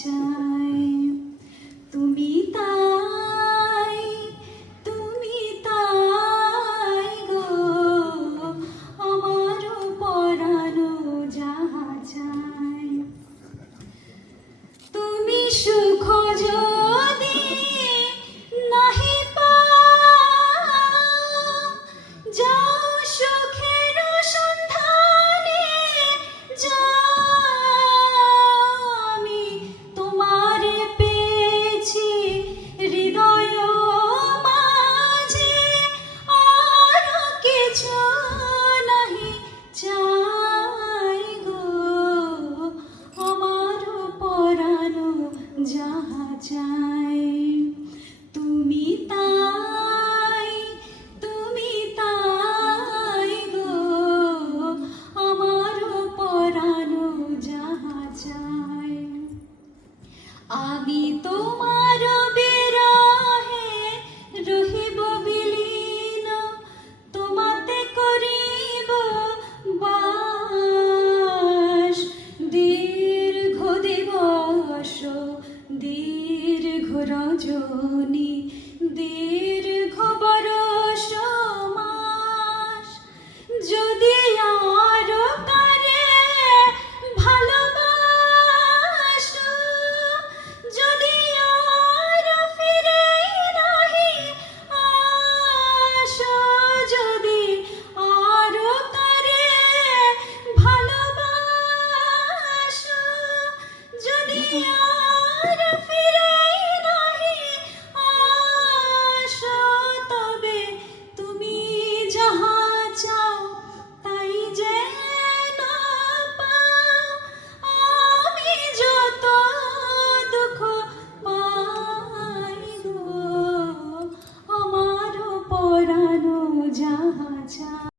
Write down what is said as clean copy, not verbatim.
চাই। তুমি তাই, তুমি তাই গো আমার পরানো যাহা চাই। তুমি সুখ যদি নাহি পাও, যাও সুখের সন্ধানে যাও। আমি তোমারে পেয়েছি হৃদয় মাঝে, আর কিছু নাহি চাই গো আমার পরানো যাহা চাই। তুমি তাই, তুমি তাই গো আমার পরানো যাহা চাই। আমি তোমার বিরহে রহিব বিলীন, তোমাতে করিব বাস। দীর্ঘ দিবস, দীর্ঘ রজনী, দীর্ঘ বরষ মাস। যদি আরো কারে ভালোবাসো, যদি আর ফিরে নাহি আসো, যদি আরো কারে ভালোবাসো, যদি আর ফিরে নাহি আসো, তবে তুমি যাহা চাও তাই যেন পাও। আমি যত দুঃখ পাই গো আমার পরানো যাহা চাই।